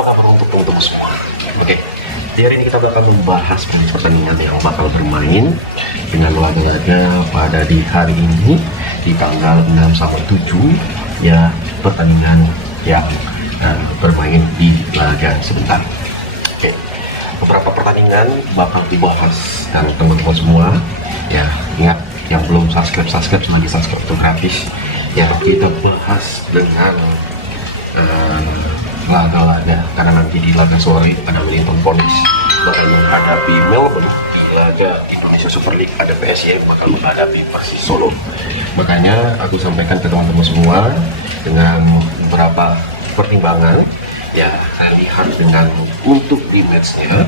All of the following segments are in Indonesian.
Apa kabar untuk teman-teman semua? Oke, di hari ini kita bakal membahas pertandingan yang bakal bermain dengan laga-laga pada di hari ini di tanggal 6 sampai 7 ya, pertandingan yang bermain di laga sebentar. Oke, beberapa pertandingan bakal dibahas dan teman-teman semua ya, ingat yang belum subscribe lagi subscribe itu gratis ya. Kita bahas dengan laga-laga, karena nanti di laga sore ada Wellington Phoenix bakal menghadapi Melbourne, laga Indonesia Super League ada PSIM bakal menghadapi Persis Solo. Makanya aku sampaikan ke teman-teman semua dengan beberapa pertimbangan ya, lihat dengan untuk di matchnya.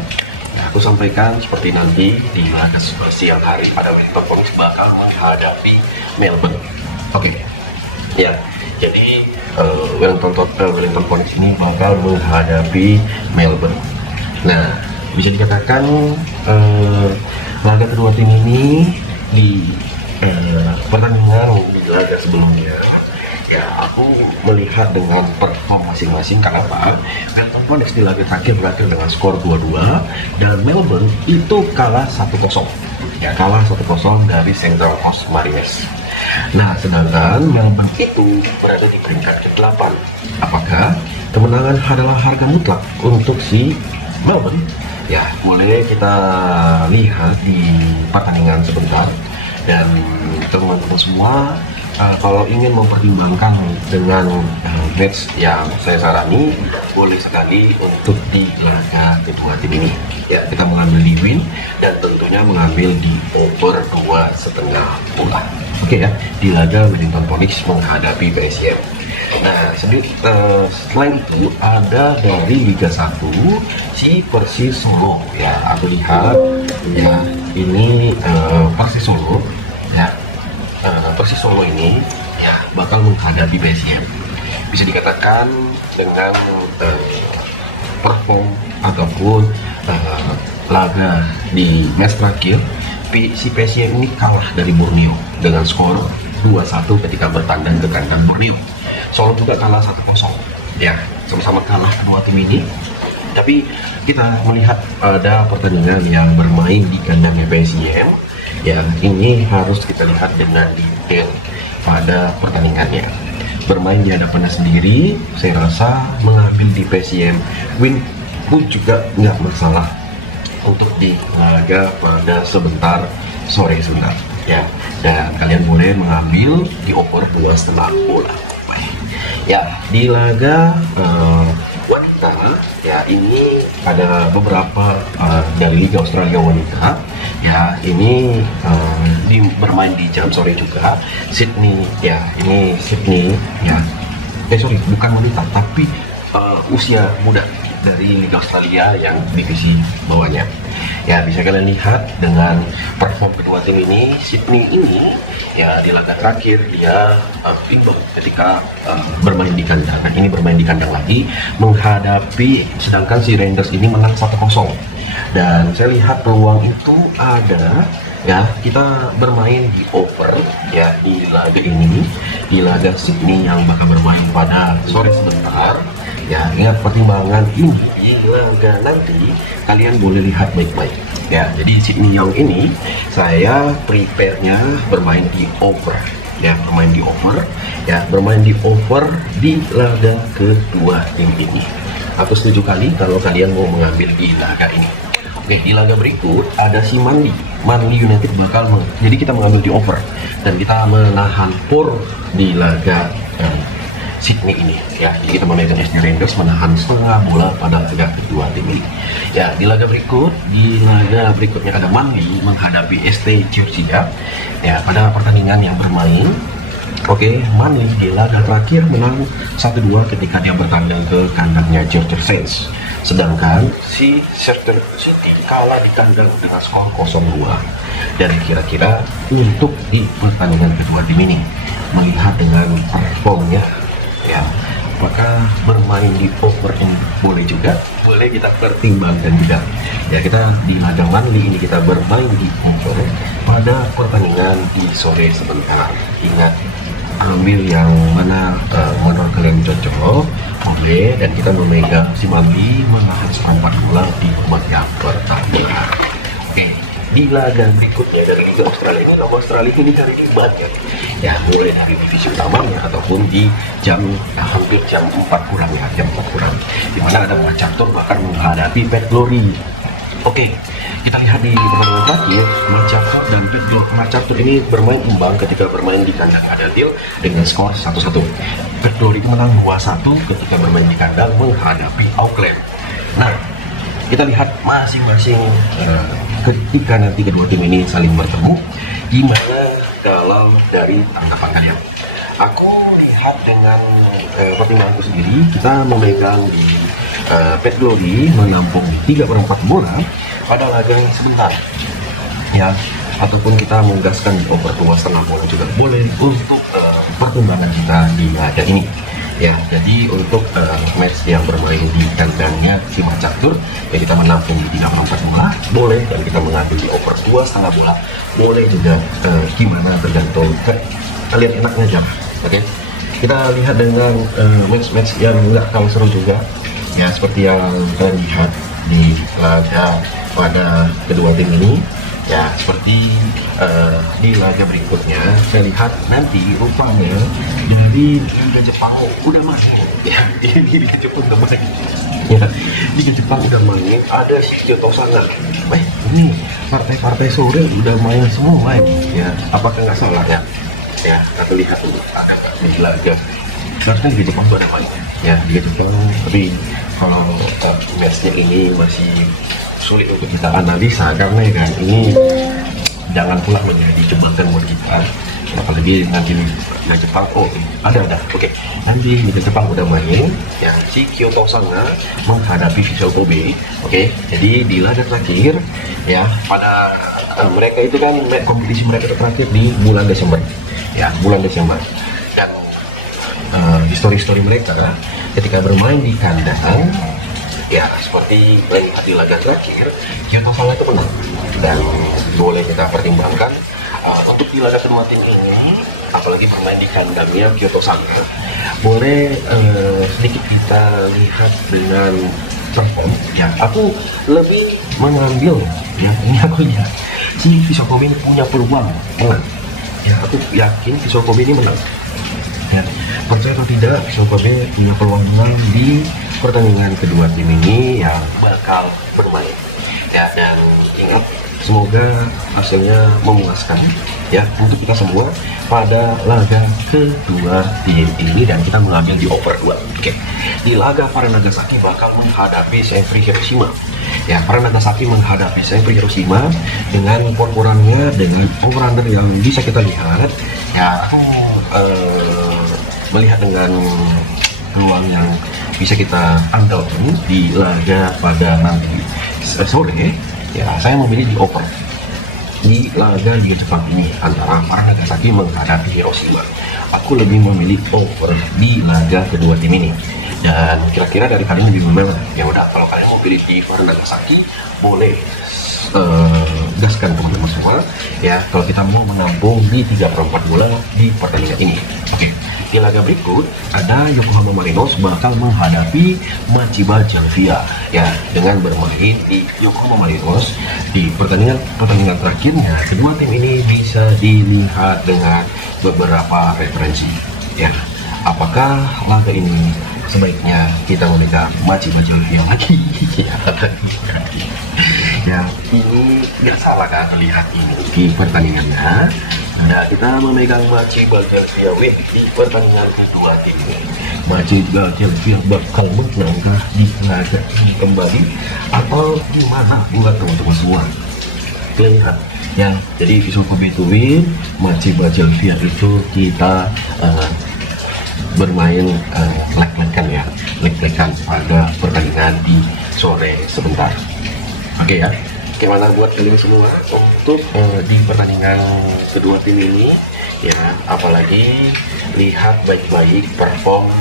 Nah, aku sampaikan seperti nanti di laga siang hari pada Wellington Phoenix bakal menghadapi Melbourne. Oke. Ya, jadi Wellington Phoenix ini bakal menghadapi Melbourne. Nah, bisa dikatakan laga kedua tim ini di pertandingan di laga sebelumnya ya, aku melihat dengan perform masing-masing. Kenapa? Wellington Phoenix di laga terakhir berakhir dengan skor 2-2 dan Melbourne itu kalah 1-0 ya, kalah 1-0 dari Central Coast Mariners. Nah, sedangkan Melbourne itu berada di peringkat ke-8. Apakah kemenangan adalah harga mutlak untuk si Melbourne? Ya, boleh kita lihat di pertandingan sebentar. Dan teman-teman semua, kalau ingin mempertimbangkan dengan match yang saya sarani, boleh sekali untuk di laga kedua tim ini ya, kita mengambil di win dan tentunya mengambil di over 2,5 bola. Oke ya, di laga Wellington Phoenix menghadapi PSIM. Nah, selain itu ada dari Liga 1 si Persis Solo ya. Aku lihat ya, ini Persis Solo ya, Persis Solo ini ya bakal menghadapi PSIM. Bisa dikatakan dengan perform ataupun laga di match terakhir si PSIM ini kalah dari Borneo dengan skor 2-1 ketika bertandang ke kandang Borneo. Solo juga kalah 1-0 ya, sama-sama kalah kedua tim ini. Tapi kita melihat ada pertandingan yang bermain di kandangnya PSIM ya, ini harus kita lihat dengan detail pada pertandingannya. Bermain di hadapannya sendiri, saya rasa mengambil di PSIM win pun juga nggak masalah untuk di laga pada sore sebentar ya. Dan kalian boleh mengambil di over 2,5 bola ya. Di laga wanita ya, ini ada beberapa dari Liga Australia wanita ya, ini bermain di jam sore juga. Sydney ya, ini Sydney ya, sorry, bukan wanita tapi usia muda dari Liga Australia yang divisi bawahnya ya. Bisa kalian lihat dengan perform kedua tim ini. Sydney ini ya di laga terakhir dia imbang ketika bermain di kandang. Nah, ini bermain di kandang lagi menghadapi, sedangkan si Rangers ini menang 1-0. Dan saya lihat peluang itu ada ya, kita bermain di over ya di laga ini, di laga Sydney yang bakal bermain pada sore sebentar ya. Ingat pertimbangan ini di laga nanti kalian boleh lihat baik-baik ya. Jadi Sydney yang ini saya prepare-nya bermain di over ya, bermain di over ya, bermain di over di laga kedua tim ini. Aku setuju kali kalau kalian mau mengambil di laga ini. Oke, di laga berikut ada si Manly United jadi kita mengambil di over dan kita menahan pour di laga Sydney ini ya. Jadi kita menaikkan SD Rangers menahan setengah bola pada laga kedua tim ini ya. Di laga berikutnya ada Manly menghadapi ST Georgia ya, pada pertandingan yang bermain. Oke, Manly di laga terakhir menang 1-2 ketika dia bertandang ke kandangnya Georgia Saints. Sedangkan si Sheffield City kalah di kandang dengan skor 0-2. Dan kira-kira untuk di pertandingan kedua tim ini, melihat dengan performnya ya, apakah bermain di over ini boleh juga, boleh kita pertimbangkan juga ya. Kita di laga Manly ini kita bermain di over pada pertandingan di sore sebentar. Ingat, ambil yang mana menurut kalian cocok. boleh, dan kita memegang si Mali menahan seperempat bola di babak yang pertama. Oke, di laga berikutnya dari Liga Australia ini, Liga Australia ini kali ini banyak ya, mulai dari divisi utamanya ataupun di jam hampir jam 4 kurang ya, jam 4 kurang, dimana ada Macatur bahkan menghadapi Perth Glory. Oke, kita lihat di pertandingan terakhir, Macatur dan Perth Glory. Macatur ini bermain imbang ketika bermain di kandang Adelaide dengan skor 1-1. Perth Glory itu menang 2-1 ketika bermain di kandang menghadapi Auckland. Nah, kita lihat masing-masing ketika nanti kedua tim ini saling bertemu, gimana kalau dari tanggapan kalian? Aku lihat dengan pertimbanganku sendiri, kita memegang di Perth Glory menampung 3/4 bola pada laga yang sebentar ya, ataupun kita menggaskan di over 2,5 bola juga boleh untuk pertimbangan kita di laga ini ya. Jadi untuk match yang bermain di kandangnya si Macatur ya, kita menampung di 3/4 bola boleh, dan kita mengambil di over 2,5 bola boleh juga. Gimana tergantung kalian enaknya aja. Oke, kita lihat dengan match-match yang nggak kalah seru juga ya, seperti yang kita lihat di laga pada kedua tim ini ya. Seperti di laga berikutnya saya lihat nanti rupanya dari Liga Jepang udah main ya, di Liga Jepang udah main ya, Liga Jepang udah main, ada si Kyoto Sanga. Baik, ini partai-partai sore udah main semua ya, apakah nggak salah ya? Ya, kita lihat dulu di laga. Karena Liga Jepang tuh ada main ya, Liga Jepang, tapi kalau matchnya ini masih sulit untuk kita analisa karena kan ini jangan pula menjadi jebakan buat kita, apalagi nanti Liga Jepang. Oh ada oke, nanti Liga Jepang udah main yang si Kyoto Sanga menghadapi Visual Kobe. Oke, jadi di laga terakhir ya, pada mereka itu kan kompetisi mereka terakhir di bulan Desember ya, bulan Desember, dan histori mereka ketika bermain di kandang ya, seperti melihat di laga terakhir Kyoto Sanga itu menang, dan boleh kita pertimbangkan untuk di laga kedua tim ini, apalagi bermain di kandangnya Kyoto Sanga, boleh sedikit kita lihat dengan perform ya. Aku lebih mengambil ya, ini aku lihat si Visual Kobe ini punya peluang menang ya, aku yakin Visual Kobe ini menang ya. Percaya atau tidak, Visual Kobe punya peluang menang di pertandingan kedua tim ini yang bakal bermain ya, dan ingat, semoga hasilnya memuaskan ya untuk kita semua pada laga kedua tim ini, dan kita mengambil di over 2. Oke, di laga para Nagasaki bakal menghadapi Saints Hiroshima ya. Para Nagasaki menghadapi Saints Hiroshima dengan power-powerannya, dengan over-under yang bisa kita lihat ya. Aku melihat dengan peluang yang bisa kita andalkan di laga pada nanti sore ya, saya memilih di over di laga Liga Jepang ini antara para Nagasaki menghadapi Hiroshima. Aku lebih memilih over di laga kedua tim ini, dan kira-kira dari kalian lebih memilih ya. Udah, kalau kalian mau pilih di para Nagasaki boleh gaskan teman-teman semua ya, kalau kita mau menampung di 3/4 bola di pertandingan ini. Oke, di laga berikut ada Yokohama Marinos bakal menghadapi Machiba Chelsea ya, dengan bermain di Yokohama Marinos. Di pertandingan terakhirnya kedua tim ini bisa dilihat dengan beberapa referensi ya. Apakah laga ini sebaiknya kita memegang Machiba Chelsea lagi ya? Ini nggak salah kan terlihat ini di pertandingannya. Nah, kita memegang Machiba Chelsea win di pertandingan kedua tim ini. Machiba Chelsea bakal menangkah di laga ini kembali atau gimana buat teman-teman semua? Lihat ya, jadi Visual Kobe itu win, Machiba Chelsea itu kita bermain leg-legan pada pertandingan di sore sebentar. Oke ya, gimana buat kalian semua untuk di pertandingan kedua tim ini ya, apalagi lihat baik-baik perform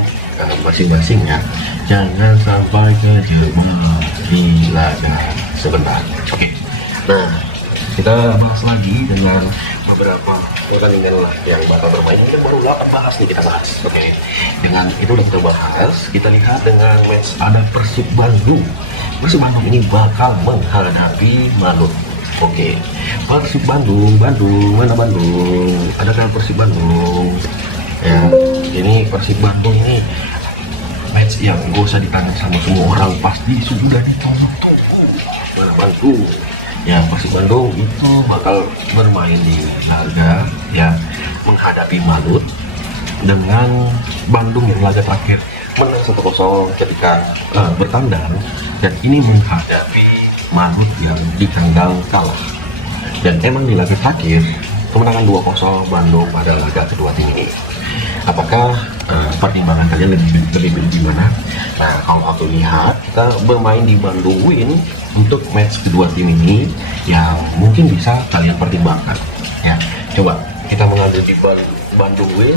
masing-masing ya, jangan sampai kejebak di laga sebentar. Oke, nah kita bahas lagi dengan beberapa pertandingan lah yang bakal bermain. Ini kan baru 8 bahas nih kita bahas. Oke, dengan itu udah kita bahas, kita lihat dengan match ada Persib Bandung. Persib Bandung ini bakal menghadapi Malut. Oke, Persib Bandung, mana Bandung? Adakah Persib Bandung? Ya, ini Persib Bandung ini match yang gak usah ditanya sama semua orang, pasti sudah ditunggu-tunggu. Mana Bandung? Ya, Persib Bandung itu bakal bermain di laga ya menghadapi Malut, dengan Bandung yang laga terakhir menang 1-0 ketika bertandang, dan ini menghadapi Malut yang di kandang kalah. Dan emang di laga terakhir kemenangan 2-0 Bandung pada laga kedua tim ini. Apakah pertimbangan kalian lebih gimana? Nah, kalau aku lihat, kita bermain di Bandung Win untuk match kedua tim ini yang mungkin bisa kalian pertimbangkan. Ya, coba kita mengambil di Bandung Win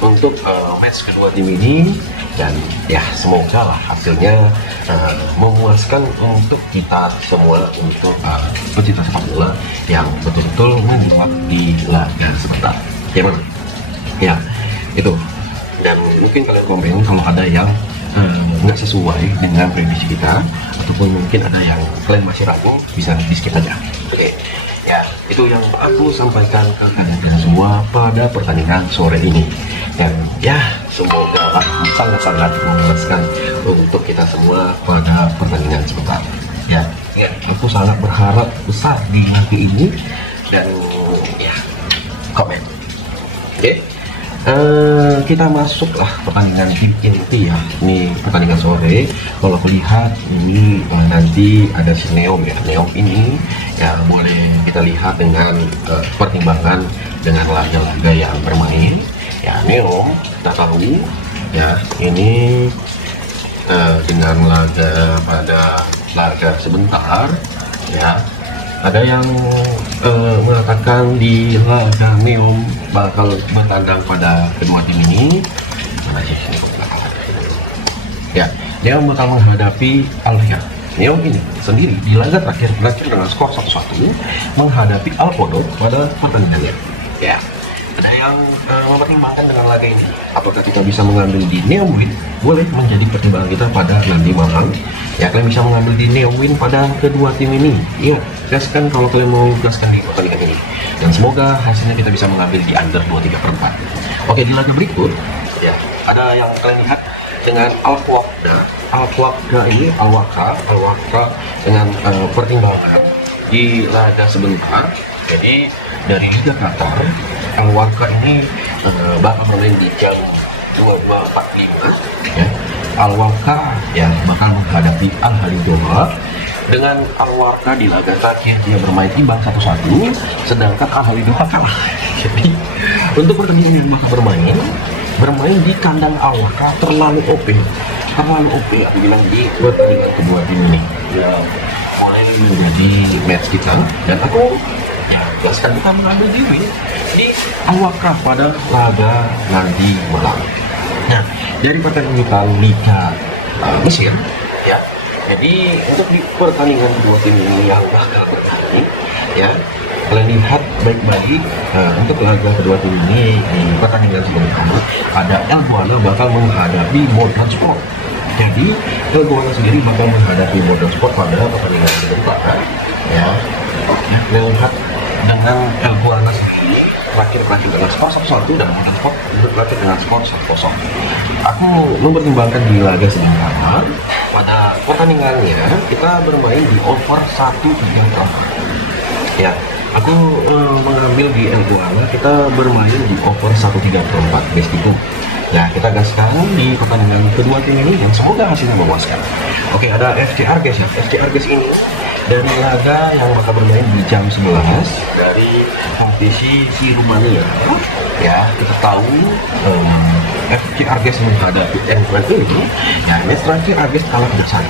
untuk match kedua tim ini, dan ya semoga lah hasilnya memuaskan untuk kita semua, untuk pecinta sepak bola yang betul-betul menjual di laga sebentar. Gimana? Ya, itu. Dan mungkin kalian komen kalau ada yang nggak sesuai dengan prediksi kita, ataupun mungkin ada yang kalian masih ragu, bisa di skip aja. Oke. Ya, itu yang aku sampaikan ke kalian semua pada pertandingan sore ini. Dan ya, semoga sangat-sangat memuaskan untuk kita semua pada pertandingan sebentar. Ya, aku sangat berharap besar di nanti ini, dan ya, komen. Oke. Kita masuklah pertandingan tim inti ya. Ini pertandingan sore. Kalau aku lihat ini nanti ada si Neom ya. Neom ini ya boleh kita lihat dengan pertimbangan dengan laga-laga yang bermain. Ya, Neom kita tahu ya ini dengan laga pada laga sebentar ya. Ada yang mengatakan di laga Neom bakal bertandang pada kedua tim ini. Ya, Neom bakal menghadapi Alvia. Neom ini sendiri di laga terakhir berakhir dengan skor 1-1 menghadapi Alpodo pada pertandingannya. Ya, ada yang mempertimbangkan dengan laga ini. Apakah kita bisa mengambil di Neom Win? Boleh menjadi pertimbangan kita pada nanti malam. Ya, kalian bisa mengambil di Neom Win pada kedua tim ini. Iya, gaskan kalau kalian mau gaskan di pertandingan ini. Dan semoga hasilnya kita bisa mengambil di under 23/4. Oke, di laga berikut ya ada yang kalian lihat dengan Al-Waqda ini Al-Waqda dengan pertimbangan di laga sebentar. Jadi dari Liga Qatar, Al-Waqda ini bakal bermain di jam 22.45 ya. Al-Waqda ya bakal menghadapi Al-Halidoha. Dengan Al-Waqda di laga terakhir dia bermain imbang 1-1, sedangkan Al-Halidoha kalah. Jadi untuk pertandingan yang bakal bermain di kandang Al-Waqda terlalu OP aku bilang di pertandingan kedua tim ini ya, mulai menjadi match kita, dan aku ya jelaskan kita mengambil diri di Al-Waqda pada laga nanti malam. Nah, dari pertandingan Liga Mesir ya, jadi untuk di pertandingan kedua tim ini yang bakal bertanding ya, kalian lihat baik-baik untuk laga kedua tim ini di pertandingan sebelumnya ada El Buana bakal menghadapi Modern Sport. Jadi El Buana sendiri bakal menghadapi Modern Sport pada pertandingan sebelumnya ya. Kalian lihat dengan El Buana terakhir dengan skor 1-1 dan Modern Sport berakhir dengan skor 1-0. Aku mempertimbangkan di laga sementara pada pertandingannya kita bermain di over 1.34 ya. Aku mengambil di El Buana kita bermain di over 1.34 guys gitu. Ya, kita gaskan di pertandingan kedua tim ini dan semoga hasilnya memuaskan. Oke, ada FC Arges ya. FC Arges ini dari laga yang bakal bermain di jam 11 dari kompetisi si Rumania ya. Kita tahu FC Arges menghadapi Endran ini ya, match terakhir Arges kalah 3-1.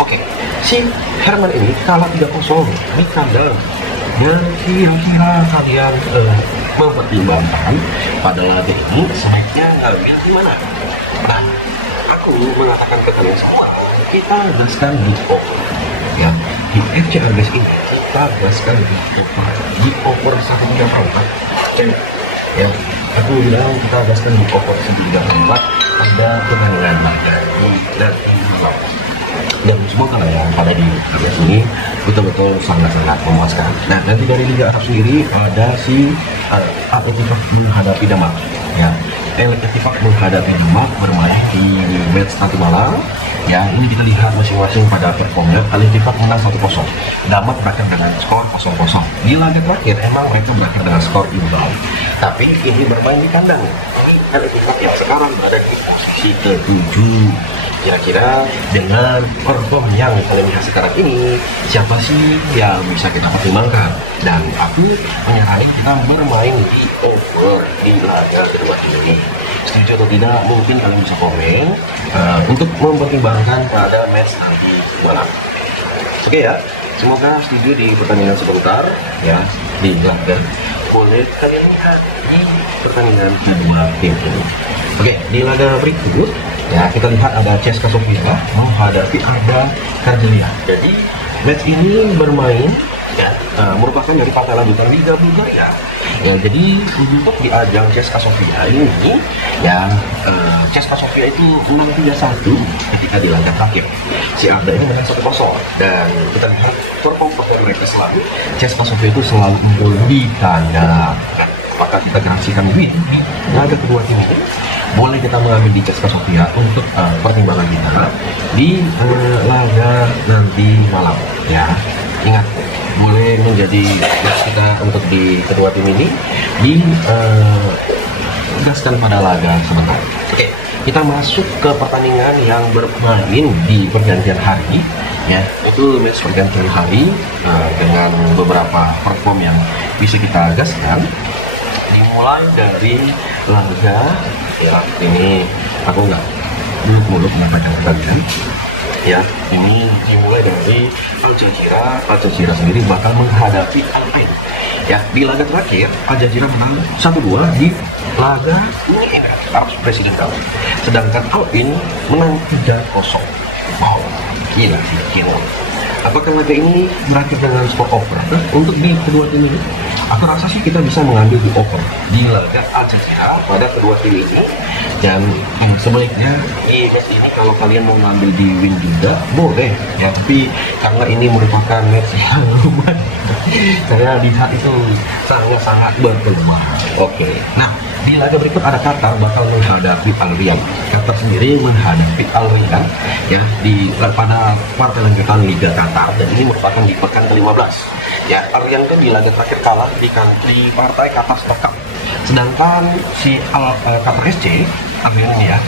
Oke, si Herman ini kalah 3-0 di kandang. Dan kira-kira kalian mempertimbangkan pada laga ini sebaiknya ngambil di mana? Nah, aku mengatakan ke kalian semua, kita gaskan di over ya. di FC Argas ini kita gaskan di over 134. Ya, aku bilang kita gaskan di over 134 pada pertandingan dan semoga lah ya pada di Argas ini betul-betul sangat-sangat memuaskan. Nah, nanti dari Liga Arab sendiri ada si Al-Ettifaq menghadapi Damak. Ya, Al-Ettifaq menghadapi Damak bermain di match nanti malam. Ya, ini kita lihat masing-masing pada performnya. Al-Ettifaq menang 1-0. Damak berakhir dengan skor 0-0. Di laga terakhir emang mereka berakhir dengan skor imbang. Tapi ini bermain di kandang. Al-Ettifaq yang sekarang berada di posisi ke-7. Kira-kira dengan perform yang kalian lihat sekarang ini, siapa sih yang bisa kita pertimbangkan? Dan aku menyarankan kita bermain di over di laga kedua ini. Setuju atau tidak? Mungkin kalian bisa komen untuk mempertimbangkan pada match nanti malam. Oke ya, semoga setuju di pertandingan sebentar ya di laga. Boleh kalian lihat di pertandingan kedua tim ini. Oke, di laga berikut ya kita lihat ada CSKA Sofia menghadapi Arda Kardelia. Jadi match ini bermain ya merupakan dari partai lanjutan Liga Bulgaria. Ya, jadi untuk di ajang CSKA Sofia ini yang CSKA Sofia itu menang 3-1 ketika di laga terakhir. Si Arda ini menang 1-0 dan kita lihat perform mereka selalu CSKA Sofia itu selalu unggul di kandang. Apakah kita garansikan duit di laga kedua tim ini? Boleh kita mengambil di CSKA Sofia untuk pertimbangan kita di laga nanti malam ya. Ingat, boleh menjadi kita untuk di kedua tim ini di gaskan pada laga sebentar. Oke, kita masuk ke pertandingan yang bermain di pergantian hari ya. Itu match pergantian hari dengan beberapa perform yang bisa kita gaskan. Dimulai dari laga ya, ini aku nggak muluk-muluk membaca kalian ya. Ini dimulai dari Al Jazira sendiri bakal menghadapi Al-Ain ya. Di laga terakhir Al Jazira menang 1-2 di laga Uni Emirat Arab Presiden Cup, sedangkan Al-Ain menang 3-0. Wow, gila sih. Apakah laga ini berakhir dengan skor over? Untuk di kedua tim ini, aku rasa sih kita bisa mengambil di over di laga Al Jazira pada kedua tim ini. Dan sebaiknya di match ini kalau kalian mau ngambil di win juga boleh ya, tapi karena ini merupakan match yang lumayan saya lihat itu sangat-sangat berpeluang. Oke, nah di laga berikut ada Qatar bakal menghadapi Al Riyadh. Qatar sendiri menghadapi Al Riyadh ya di pada partai lanjutan Liga Qatar, dan ini merupakan di pekan ke-15 ya. Al Riyadh kan di laga terakhir kalah di partai Qatar Sport Cup, sedangkan si Qatar SC Al Riyadh ini ya,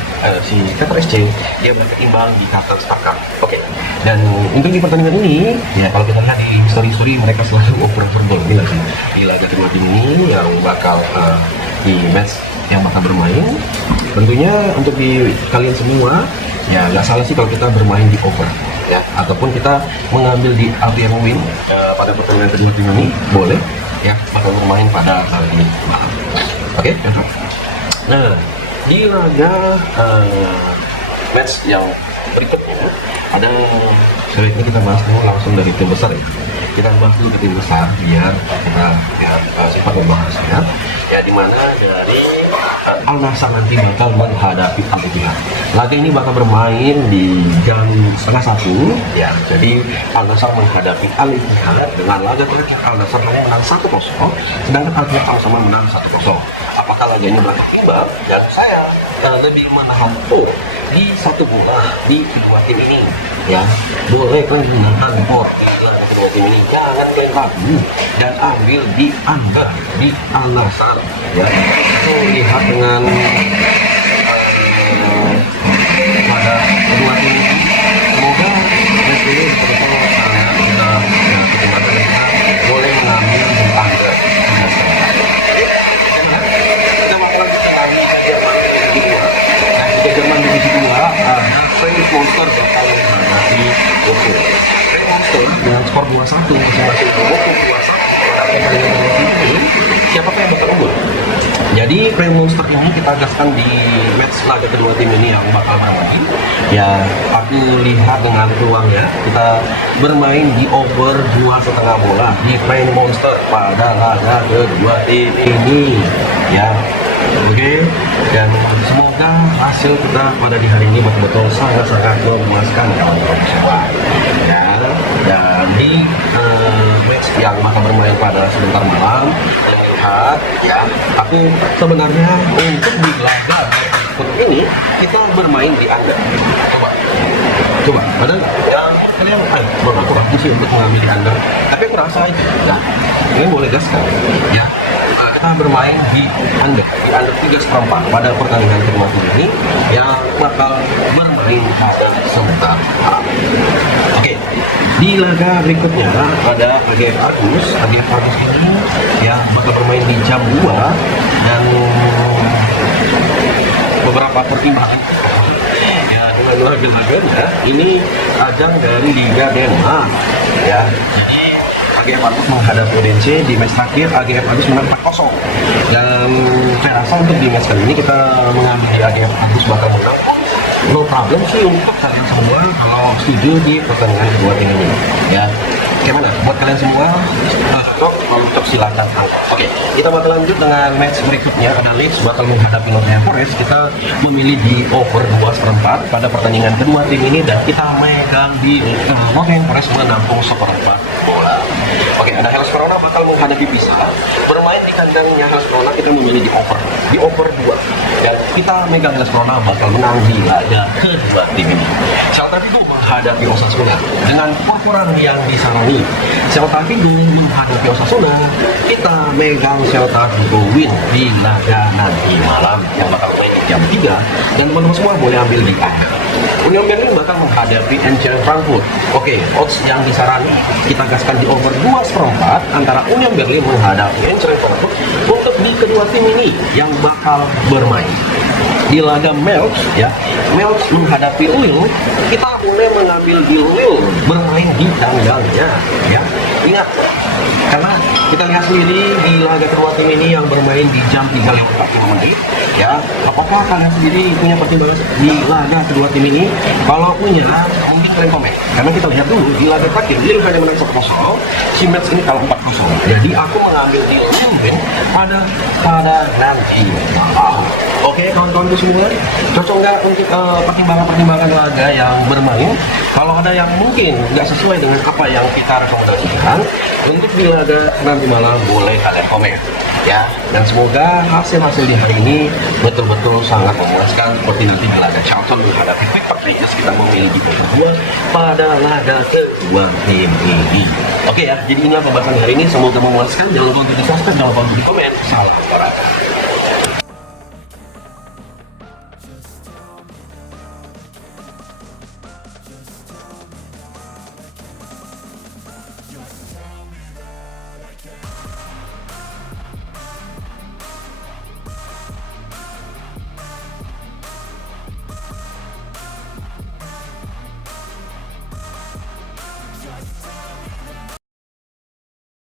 si Qatar SC dia berakhir imbang di Qatar Sport Cup. Oke, dan untuk di pertandingan ini ya, kalau kita lihat di story mereka selalu over gol ini lagi di laga kedua tim ini yang bakal di match yang bakal bermain. Tentunya untuk di kalian semua ya nggak salah sih kalau kita bermain di over ya, ataupun kita mengambil di Albion win pada pertandingan kedua tim ini boleh ya, bakal bermain pada hari ini malam. Oke, nah di laga match yang berikutnya ada, sebaiknya kita bahas dulu langsung dari tim besar ya. Kita bahas dulu ke tim besar biar kita lihat sifat membahasnya ya, dimana dari Al Nassr nanti bakal menghadapi Al Ittihad. Laga ini bakal bermain di jam 12:30 ya. Jadi Al Nassr menghadapi Al Ittihad, dengan laga terakhir Al Nassr hanya menang 1-0, sedangkan Al Ittihad sama-sama menang 1-0. Apakah laga ini berakhir imbang? Dan saya lebih menahan di 1 bola di kedua tim ini ya. Boleh kalian gunakan di laga kedua tim ini, jangan kalian ragu dan ambil di Anda di Al Nassr ya. Lihat dengan pada kedua tim ini, semoga match ini betul-betul kita boleh mengambil di Anda. Kita bakalan lagi di Jerman divisi 2. Freiburg Monster bakal menghadapi Bochum. Freiburg Monster dengan skor 2-1 masing-masing, Bochum 2-1. Siapakah yang bakal unggul? Jadi Freiburg Monster ini kita gaskan di match laga kedua tim ini yang bakal bermain ya. aku lihat dengan peluangnya, kita bermain di over 2,5 bola di Plain Monster pada laga kedua tim ini ya. Oke, dan semoga hasil kita pada di hari ini betul-betul sangat-sangat memuaskan kawan-kawan semua ya. Dan di match yang bakal bermain pada sebentar malam, lihat ya, aku sebenarnya untuk di laga ini kita bermain di under. Coba ada yang kalian aku sih untuk mengambil di under, tapi aku rasa itu ya, ini boleh gas kan ya. Kita bermain di under 3/4 pada pertandingan kedua ini yang bakal bermain pada sebentar malam. Oke, di laga berikutnya ada AGF Argus ini yang bakal bermain di jam 2 dan beberapa pertimbangan ya dengan laga-laganya ini ajang dari Liga Denmark ya. Jadi AGF Argus menghadap Odense di match terakhir AGF Argus menang 4-0 dan saya rasa untuk di match kali ini kita mengambil di AGF Argus bakal menang. No problem sih untuk kalian semua kalau setuju di pertandingan kedua tim ini ya. Gimana buat kalian semua? Untuk silakan. Oke, kita bakal lanjut dengan match berikutnya. Ada Leeds bakal menghadapi Nottingham Forest. Kita memilih di over 2/4 pada pertandingan kedua tim ini dan kita megang di Nottingham Forest menampung 1/4 bola. Oke, ada Hellas Verona bakal menghadapi Pisa. Bermain di kandangnya Hellas Verona, kita memilih di over 2 dan kita megang Hellas Verona bakal menang di laga kedua tim ini. Celta Vigo menghadapi Osasuna dengan ukuran yang disarani. Celta Vigo menghadapi Osasuna, kita megang Celta Vigo win di laga nanti malam yang bakal main di jam 3 dan teman-teman semua boleh ambil di under. Union Berlin bakal menghadapi Eintracht Frankfurt. Oke, odds yang disarani kita gaskan di over 2/4 antara Union Berlin menghadapi Eintracht Frankfurt untuk di kedua tim ini yang bakal bermain. Di laga Mainz ya, Mainz menghadapi Lille, kita boleh mengambil di Lille bermain di kandangnya ya. Ingat, karena kita lihat sendiri di laga kedua tim ini yang bermain di jam 3:45 ya. Apakah kalian sendiri punya pertimbangan di laga kedua tim ini? Kalau punya, mungkin kalian komen. Karena kita lihat dulu di laga terakhir Lille hanya menang 1-0, si Mainz ini kalah 4-0. Jadi aku mengambil di Lille pada nanti malam. Oke, kawan-kawanku semua, cocok nggak untuk pertimbangan-pertimbangan laga yang bermain? Kalau ada yang mungkin nggak sesuai dengan apa yang kita rekomendasikan untuk di laga nanti malam, boleh kalian komen ya. Dan semoga hasil-hasil di hari ini betul-betul sangat memuaskan seperti nanti di laga Charlton menghadapi Victor Rangers, kita memilih di kedua pada laga kedua tim ini. Oke ya, jadi inilah pembahasan hari ini, semoga memuaskan. Jangan lupa untuk di subscribe, jangan lupa untuk di komen. Salam olahraga.